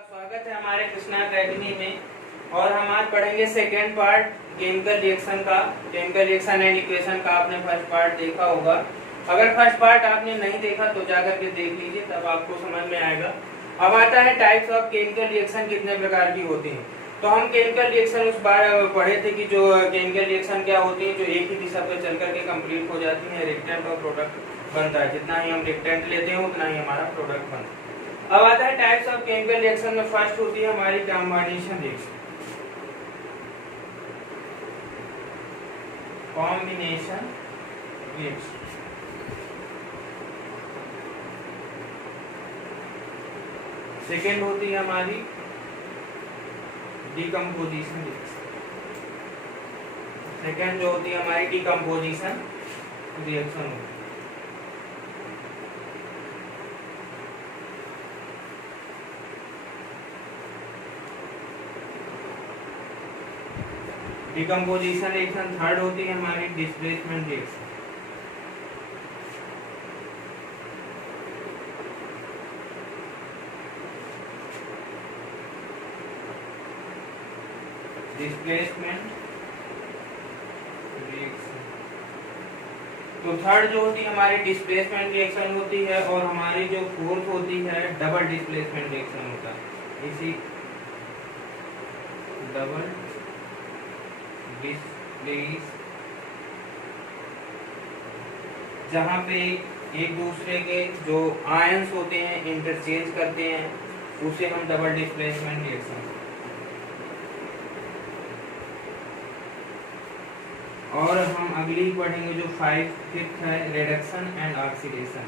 आपका स्वागत है हमारे कृष्णा अकेडमी में। और हम आज पढ़ेंगे सेकेंड पार्ट केमिकल रिएक्शन का। केमिकल रिएक्शन एंड इक्वेशन का आपने फर्स्ट पार्ट देखा होगा। अगर फर्स्ट पार्ट आपने नहीं देखा तो जाकर के देख लीजिए, तब आपको समझ में आएगा। अब आता है टाइप्स ऑफ केमिकल रिएक्शन कितने प्रकार की होती हैं। तो हम केमिकल रिएक्शन उस बार पढ़े थे कि जो केमिकल रिएक्शन क्या होती है, जो एक ही दिशा पर चल करके कंप्लीट हो जाती है, रिएक्टेंट और प्रोडक्ट बनता है। जितना ही हम रिएक्टेंट लेते हैं उतना ही हमारा प्रोडक्ट बनता है। अब आता है टाइप्स ऑफ केमिकल रिएक्शन में फर्स्ट होती है हमारी combination reaction. Combination reaction second होती है हमारी डिकम्पोजिशन रिएक्शन। सेकेंड जो होती है हमारी डिकम्पोजिशन रिएक्शन होती है। डिकम्पोजिशन रिएक्शन थर्ड होती है हमारी डिस्प्लेसमेंट रिएक्शन। डिस्प्लेसमेंट रिएक्शन तो थर्ड जो होती है हमारी डिस्प्लेसमेंट रिएक्शन होती है। और हमारी जो फोर्थ होती है डबल डिस्प्लेसमेंट रिएक्शन होता है। इसी डबल डिस्प्लेस जहाँ पे एक दूसरे के जो आयंस होते हैं इंटरचेंज करते हैं, उसे हम डबल डिस्प्लेसमेंट रिएक्शन। और हम अगली पढ़ेंगे जो फिफ्थ है रिडक्शन एंड ऑक्सीडेशन।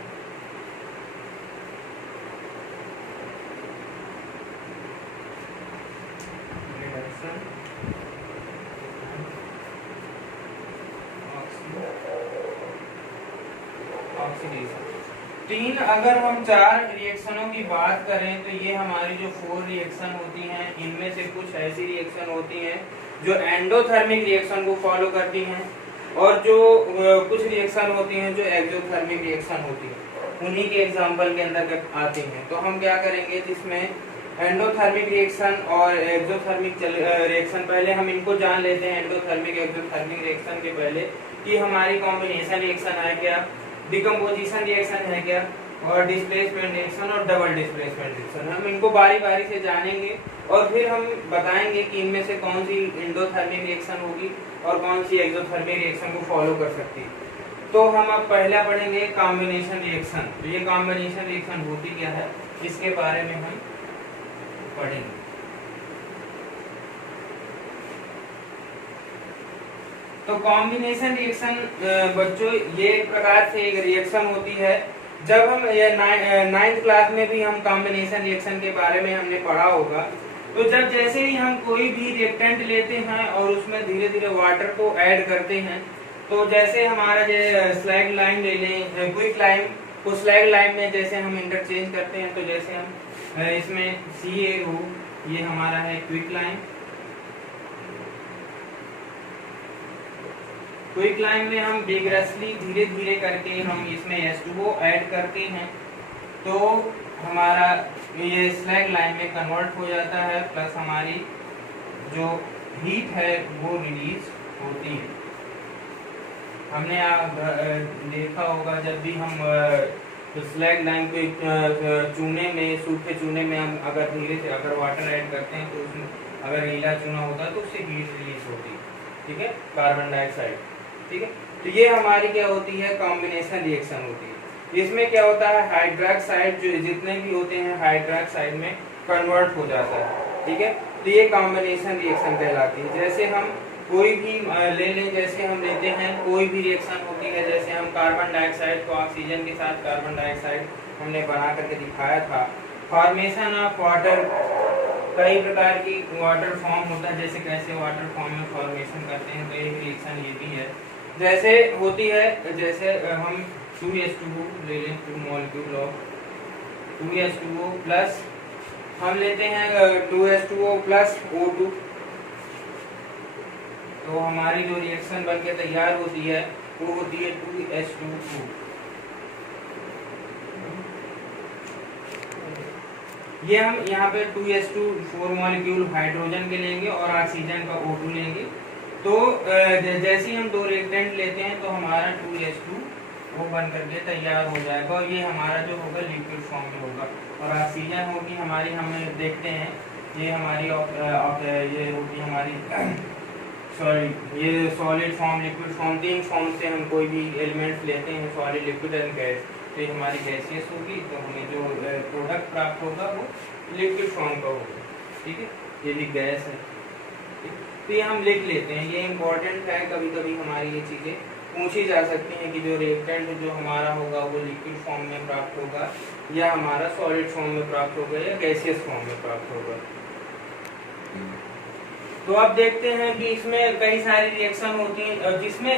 रिडक्शन तीन अगर हम चार रिएक्शनों की बात करें तो ये हमारी जो 4 रिएक्शन होती हैं, इनमें से कुछ ऐसी रिएक्शन होती हैं जो एंडोथर्मिक रिएक्शन को फॉलो करती हैं, और जो कुछ रिएक्शन होती हैं जो एक्सोथर्मिक रिएक्शन होती है, उन्हीं के एग्जांपल के अंदर आती हैं। तो हम क्या करेंगे, जिसमें एंडोथर्मिक रिएक्शन और एक्सोथर्मिक रिएक्शन, पहले हम इनको जान लेते हैं। एंडोथर्मिक एक्सोथर्मिक रिएक्शन के पहले कि हमारी कॉम्बिनेशन रिएक्शन है क्या, डिकम्पोजिशन रिएक्शन है क्या, और डिस्प्लेसमेंट रिएक्शन और डबल डिस्प्लेसमेंट रिएक्शन। हम इनको बारी बारी से जानेंगे और फिर हम बताएंगे कि इनमें से कौन सी एंडोथर्मिक रिएक्शन होगी और कौन सी एक्सोथर्मिक रिएक्शन को फॉलो कर सकती है। तो हम अब पहला पढ़ेंगे कॉम्बिनेशन रिएक्शन। तो ये कॉम्बिनेशन रिएक्शन होती क्या है, इसके बारे में हम पढ़ेंगे। तो कॉम्बिनेशन रिएक्शन बच्चों ये एक प्रकार से एक रिएक्शन होती है। जब हम ये 9th क्लास में भी हम कॉम्बिनेशन रिएक्शन के बारे में हमने पढ़ा होगा। तो जब जैसे ही हम कोई भी रिएक्टेंट लेते हैं और उसमें धीरे धीरे वाटर को ऐड करते हैं, तो जैसे हमारा जो स्लैग लाइन ले लें, क्विक लाइन, तो स्लैग लाइन में जैसे हम इंटरचेंज करते हैं, तो जैसे हम इसमें CaO ये हमारा है क्विक लाइन। क्विक लाइन में हम विगरसली धीरे धीरे करके हम इसमें H2O ऐड करते हैं, तो हमारा ये स्लैग लाइन में कन्वर्ट हो जाता है, प्लस हमारी जो हीट है वो रिलीज होती है। हमने देखा होगा जब भी हम स्लैग लाइन को चूने में, सूखे चूने में हम अगर धीरे से अगर वाटर ऐड करते हैं, तो उसमें अगर गीला चूना होता है तो उससे हीट रिलीज होती है, ठीक है, कार्बन डाइऑक्साइड, ठीक है। तो ये हमारी क्या होती है, कॉम्बिनेशन रिएक्शन होती है। इसमें क्या होता है, हाइड्रोक्साइड जो जितने भी होते हैं हाइड्रोक्साइड में कन्वर्ट हो जाता है, ठीक है। तो ये कॉम्बिनेशन रिएक्शन कहलाती है। जैसे हम कोई भी ले लें, जैसे हम लेते हैं कोई भी रिएक्शन होती है, जैसे हम कार्बन डाइऑक्साइड को ऑक्सीजन के साथ कार्बन डाइऑक्साइड हमने बना करके दिखाया था। फॉर्मेशन ऑफ वाटर, कई प्रकार की वाटर फॉर्म होता है, जैसे कैसे वाटर फॉर्म में फॉर्मेशन करते हैं, तो ये रिएक्शन ये भी है। जैसे होती है, जैसे हम 2H2O ले लें, 2 मॉलिक्यूल ऑफ 2H2O प्लस हम लेते हैं 2H2O प्लस O2, तो हमारी जो रिएक्शन बनके तैयार होती है वो होती है 2H2O। ये हम यहाँ पे 2s2 4 मॉलिक्यूल हाइड्रोजन के लेंगे और ऑक्सीजन का O2 लेंगे। तो जैसे ही हम दो रिएक्टेंट लेते हैं तो हमारा 2s2 वो बन करके तैयार हो जाएगा और ये हमारा जो होगा लिक्विड फॉर्म में होगा। और ऑक्सीजन होगी हमारी, हम देखते हैं ये हमारी ये होगी हमारी सॉरी ये सॉलिड फॉर्म, लिक्विड फॉर्म, तीन फॉर्म से हम कोई भी एलिमेंट लेते हैं, सॉलिड, लिक्विड एंड गैस, तो ये हमारी गैसियस होगी। तो हमें जो प्रोडक्ट प्राप्त होगा वो लिक्विड फॉर्म का होगा। ठीक है, ये भी गैस है। तो ये हम लिख लेते हैं, ये इम्पोर्टेंट है, कभी कभी हमारी ये चीज़ें पूछी जा सकती हैं कि जो रिएक्टेंट जो हमारा होगा वो लिक्विड फॉर्म में प्राप्त होगा या हमारा सॉलिड फॉर्म में प्राप्त होगा या गैसियस फॉर्म में प्राप्त होगा। तो अब देखते हैं कि इसमें कई सारी रिएक्शन होती हैं और जिसमें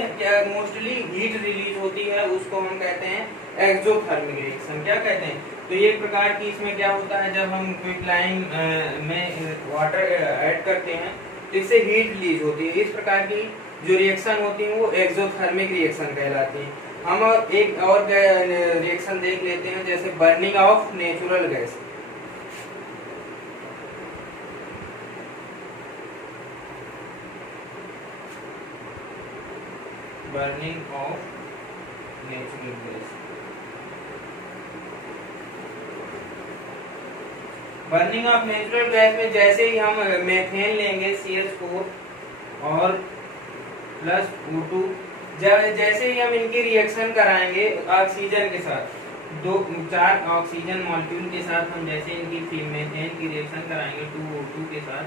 मोस्टली हीट रिलीज होती है उसको हम कहते हैं एक्सोथर्मिक रिएक्शन। क्या कहते हैं? तो ये एक प्रकार की इसमें क्या होता है, जब हम क्विकलाइन में वाटर ऐड करते हैं तो इससे हीट रिलीज होती है। इस प्रकार की जो रिएक्शन होती है वो एक्सोथर्मिक रिएक्शन कहलाती है। हम एक और रिएक्शन देख लेते हैं, जैसे burning of natural gas. Burning of natural gas, burning of natural gas में जैसे ही हम मेथेन लेंगे CH4 और प्लस O2, जैसे ही हम इनकी रिएक्शन कराएंगे ऑक्सीजन के साथ, 4 ऑक्सीजन मॉलिक्यूल के साथ हम जैसे इनकी मेथेन की रिएक्शन कराएंगे 2O2 के साथ,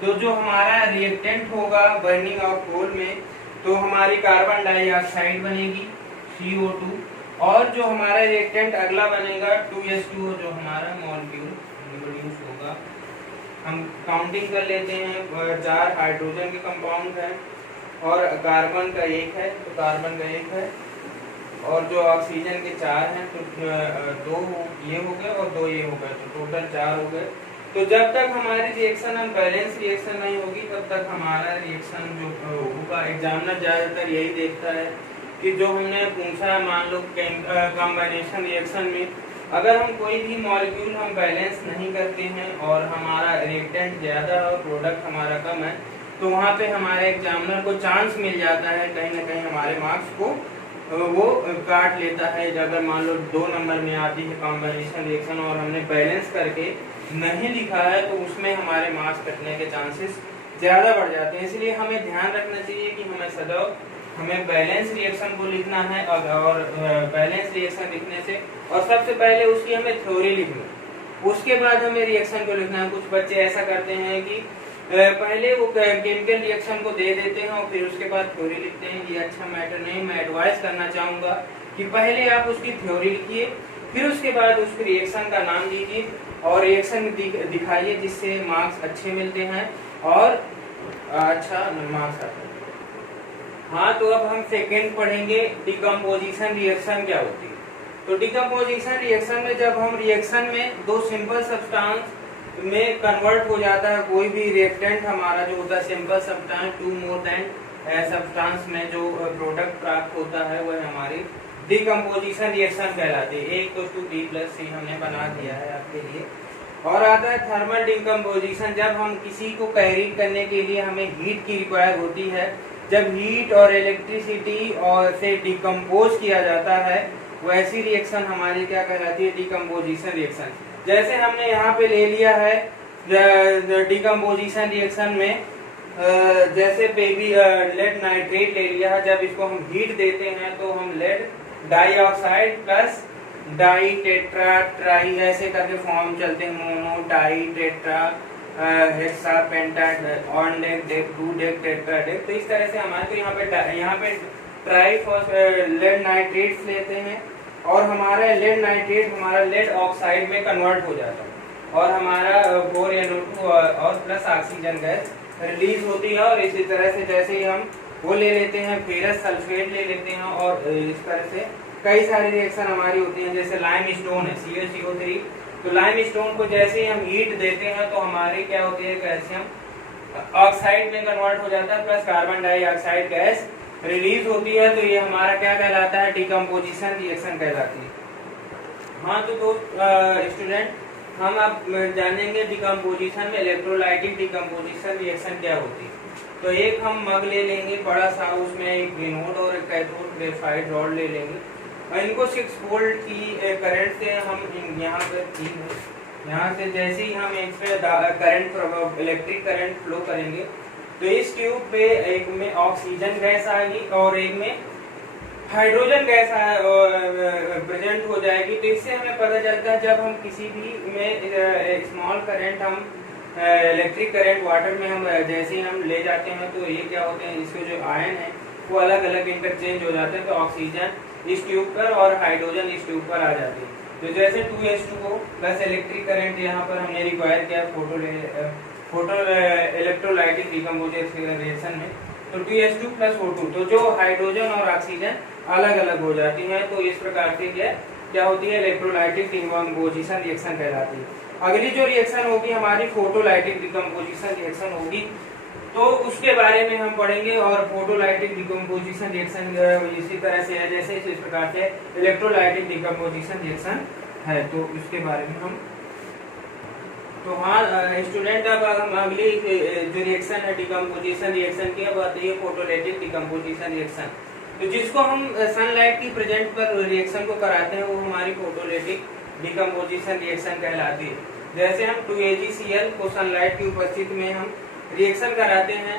तो जो हमारा रिएक्टेंट होगा बर्निंग ऑफ कोल में, तो हमारी कार्बन डाइऑक्साइड बनेगी CO2, और जो हमारा रिएक्टेंट अगला बनेगा 2s2 जो हमारा मॉलिक्यूल प्रोड्यूस होगा। हम काउंटिंग कर लेते हैं, 4 हाइड्रोजन के कंपाउंड है और कार्बन का 1 है, तो कार्बन का 1 है, और जो ऑक्सीजन के 4 हैं तो 2 ये हो गए और 2 ये हो गए, तो टोटल 4 हो गए। तो जब तक हमारी रिएक्शन अनबैलेंस रिएक्शन नहीं होगी तब तक हमारा रिएक्शन जो होगा, एग्जामिनर ज्यादातर यही देखता है कि जो हमने पूछा है, मान लो कॉम्बिनेशन रिएक्शन में अगर हम कोई भी मॉलिक्यूल हम बैलेंस नहीं करते हैं और हमारा रिएक्टेंट ज्यादा और प्रोडक्ट हमारा कम है, तो वहाँ पे हमारे एग्जामिनर को चांस मिल जाता है कहीं ना कहीं हमारे मार्क्स को वो काट लेता है। अगर मान लो 2 नंबर में आती है कॉम्बिनेशन रिएक्शन और हमने बैलेंस करके नहीं लिखा है तो उसमें हमारे मार्क्स कटने के चांसेस ज्यादा बढ़ जाते हैं। इसलिए हमें ध्यान रखना चाहिए कि हमें सदैव हमें बैलेंस रिएक्शन को लिखना है और बैलेंस रिएक्शन लिखने से और सबसे पहले उसकी हमें थ्योरी लिखनी, उसके बाद हमें रिएक्शन को लिखना है। कुछ बच्चे ऐसा करते हैं कि पहले वो केमिकल रिएक्शन को दे देते हैं और फिर उसके बाद थ्योरी लिखते हैं। ये अच्छा मैटर नहीं, मैं एडवाइस करना चाहूँगा कि पहले आप उसकी थ्योरी लिखिए, फिर उसके बाद उस रिएक्शन का नाम दीजिए और रिएक्शन दिखाइए, जिससे मार्क्स अच्छे मिलते हैं और अच्छा मार्क्स आते हैं। हाँ, तो अब हम सेकेंड पढ़ेंगे डिकम्पोजिशन रिएक्शन क्या होती है। तो डिकम्पोजिशन रिएक्शन में जब हम रिएक्शन में 2 सिंपल सब्सटेंस में कन्वर्ट हो जाता है, कोई भी रिएक्टेंट हमारा जो होता है simple substance 2 more than substance में जो प्रोडक्ट प्राप्त होता है वह हमारी डिकम्पोजिशन रिएक्शन कहलाती है। A = 2B+C हमने बना दिया है आपके लिए। और आता है थर्मल डिकम्पोजिशन, जब हम किसी को कैरी करने के लिए हमें हीट की रिक्वायर होती है, जब हीट और इलेक्ट्रिसिटी और से डिकम्पोज किया जाता है, वैसी रिएक्शन हमारी क्या कहलाती है, डिकम्पोजिशन रिएक्शन। जैसे हमने यहाँ पे ले लिया है डिकम्पोजिशन रिएक्शन में, जैसे बेबी लेड नाइट्रेट ले लिया है, जब इसको हम हीट देते हैं तो हम lead dioxide plus di tetra tri ऐसे करके फॉर्म चलते हैं, mono di tetra hexa penta on dec dec 2 dec tetra dec. तो इस तरह से हमारे को यहाँ पे ट्राई लेड नाइट्रेट्स लेते हैं और हमारा लेड नाइट्रेट हमारा लेड ऑक्साइड में कन्वर्ट हो जाता है और हमारा 4NO2 और प्लस ऑक्सीजन गैस रिलीज होती है। और इसी तरह से जैसे ही हम वो ले लेते हैं, फेरस सल्फेट ले लेते हैं और इस तरह से कई सारी रिएक्शन हमारी होती हैं। जैसे लाइम स्टोन है CaCO3, तो लाइम स्टोन को जैसे ही हम हीट देते हैं तो हमारी क्या होती है, कैल्शियम ऑक्साइड में कन्वर्ट हो जाता है plus carbon dioxide gas release होती है। तो ये हमारा क्या कहलाता है, डिकम्पोजिशन रिएक्शन कहलाती है। हाँ, तो स्टूडेंट हम अब जानेंगे डिकम्पोजिशन में इलेक्ट्रोलाइटिक डिकम्पोजिशन रिएक्शन क्या होती है। तो एक हम मग ले लेंगे बड़ा सा, उसमें एक एनोड और एक कैथोड ग्रेफाइट रॉड ले लेंगे और इनको 6 वोल्ट की करंट से हम यहाँ पर यहाँ से जैसे ही हम इसमें करंट इलेक्ट्रिक करंट फ्लो करेंगे तो इस ट्यूब पे एक में ऑक्सीजन गैस आएगी और एक में हाइड्रोजन गैस प्रेजेंट हो जाएगी। तो इससे हमें पता चलता है जब हम किसी भी में स्मॉल करंट हम इलेक्ट्रिक करंट वाटर में हम जैसे ही हम ले जाते हैं तो ये क्या होते हैं, इसके जो आयन है वो अलग अलग इंटरचेंज हो जाते हैं। तो ऑक्सीजन इस ट्यूब पर और हाइड्रोजन इस ट्यूब पर आ जाती है। तो जैसे 2H2O प्लस इलेक्ट्रिक करंट यहाँ पर हमने रिक्वायर किया फोटो इलेक्ट्रोलाइटिक डिकम्पोजिशन रिएक्शन में, तो 2H2 प्लस O2, तो जो हाइड्रोजन और ऑक्सीजन अलग अलग हो जाती हैं। तो इस प्रकार से क्या होती है, इलेक्ट्रोलाइटिक डिकम्पोजिशन रिएक्शन कहलाती है। अगली जो रिएक्शन होगी हमारी फोटोलाइटिक डिकम्पोजिशन रिएक्शन होगी, तो उसके बारे में हम पढ़ेंगे। और फोटोलाइटिक डिकम्पोजिशन रिएक्शन इसी तरह से है जैसे इस प्रकार से इलेक्ट्रोलाइटिक डिकम्पोजिशन रिएक्शन है, तो उसके बारे में हम तो हाँ स्टूडेंट, अब हम अगली जो रिएक्शन है डिकम्पोजिशन रिएक्शन की, अब आती है फोटोलाइटिक डिकम्पोजिशन रिएक्शन। तो जिसको हम सनलाइट की प्रेजेंट पर रिएक्शन को कराते हैं वो हमारी फोटोलाइटिक डिकम्पोजिशन रिएक्शन कहलाती है। जैसे हम 2AgCl को सनलाइट की उपस्थिति में हम रिएक्शन कराते हैं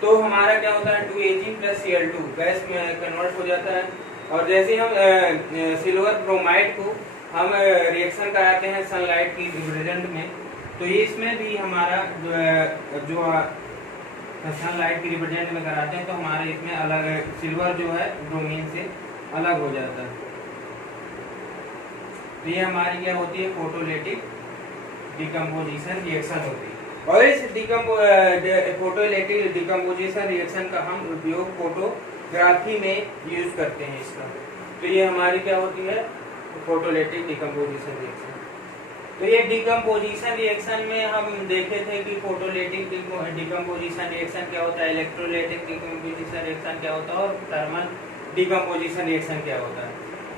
तो हमारा क्या होता है, 2Ag प्लस Cl2 गैस में कन्वर्ट हो जाता है। और जैसे हम सिल्वर ब्रोमाइड को हम रिएक्शन कराते हैं सनलाइट की प्रेजेंट में, तो ये इसमें भी हमारा जो सनलाइट की रिप्रेजेंट में कराते हैं तो हमारे इसमें अलग सिल्वर जो है ब्रोमीन से अलग हो जाता है। तो ये हमारी क्या होती है, फोटोलाइटिक डिकम्पोजिशन रिएक्शन होती है। और इस फोटोलाइटिक डिकम्पोजिशन रिएक्शन का हम उपयोग फोटोग्राफी में यूज करते हैं इसका। तो ये हमारी क्या होती है, फोटोलाइटिक डिकम्पोजिशन रिएक्शन। तो ये डिकम्पोजिशन रिएक्शन में हम देखे थे कि फोटोलाइटिक डिकम्पोजिशन रिएक्शन क्या होता है, इलेक्ट्रोलाइटिक डिकम्पोजिशन रिएक्शन क्या होता है और थर्मल डिकम्पोजिशन रिएक्शन क्या होता है।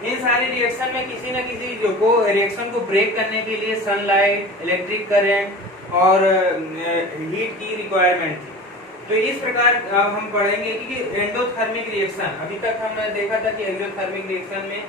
इन सारे रिएक्शन में किसी न किसी को रिएक्शन को ब्रेक करने के लिए सनलाइट, इलेक्ट्रिक करंट और हीट की रिक्वायरमेंट थी। तो इस प्रकार हम पढ़ेंगे कि एंडोथर्मिक रिएक्शन, अभी तक हमने देखा था कि एक्सोथर्मिक रिएक्शन में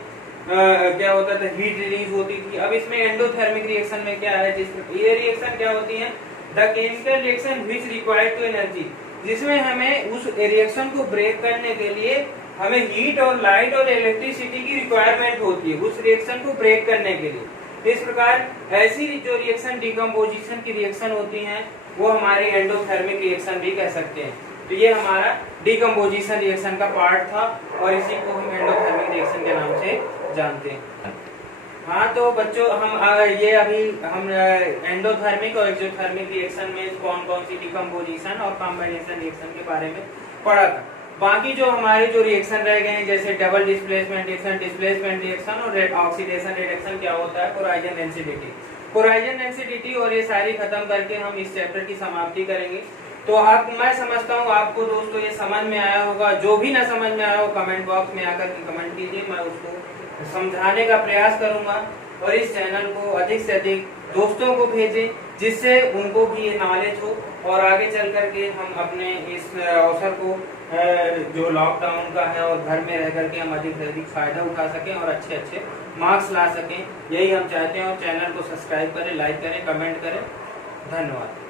क्या होता था, हीट रिलीज होती थी। अब इसमें एंडोथर्मिक रिएक्शन में क्या है, ये रिएक्शन क्या होती है, the chemical reaction which required to energy, जिसमें हमें उस रिएक्शन को ब्रेक करने के लिए हमें हीट और लाइट और इलेक्ट्रिसिटी की रिक्वायरमेंट होती है उस रिएक्शन को ब्रेक करने के लिए। इस प्रकार ऐसी जो रिएक्शन डिकम्पोजिशन की रिएक्शन होती हैं वो हमारे एंडोथर्मिक रिएक्शन भी कह सकते हैं। तो ये हमारा डिकम्पोजिशन रिएक्शन का पार्ट था और इसी को हम एंडोथर्मिक रिएक्शन के नाम से जानते हैं। हाँ तो बच्चों, हम ये अभी हम एंडोथर्मिक और एक्सोथर्मिक रिएक्शन में कौन कौन सी डिकम्पोजिशन और कॉम्बिनेशन रिएक्शन के बारे में पढ़ा था। बाकी जो हमारे जो रिएक्शन रह गए हैं जैसे डबल डिस्प्लेसमेंट रिएक्शन और ऑक्सीडेशन रिडक्शन क्या होता है, कोराइजन डेंसिटी और ये सारी खत्म करके हम इस चैप्टर की समाप्ति करेंगे। तो मैं समझता हूँ आपको दोस्तों ये समझ में आया होगा। जो भी ना समझ में आया हो कमेंट बॉक्स में आकर के कमेंट कीजिए, मैं उसको समझाने का प्रयास करूंगा। और इस चैनल को अधिक से अधिक दोस्तों को भेजें जिससे उनको भी ये नॉलेज हो और आगे चल करके हम अपने इस अवसर को जो लॉकडाउन का है और घर में रह करके हम अधिक से अधिक फायदा उठा सकें और अच्छे अच्छे मार्क्स ला सकें, यही हम चाहते हैं। और चैनल को सब्सक्राइब करें, लाइक करें, कमेंट करें। धन्यवाद।